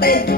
baby.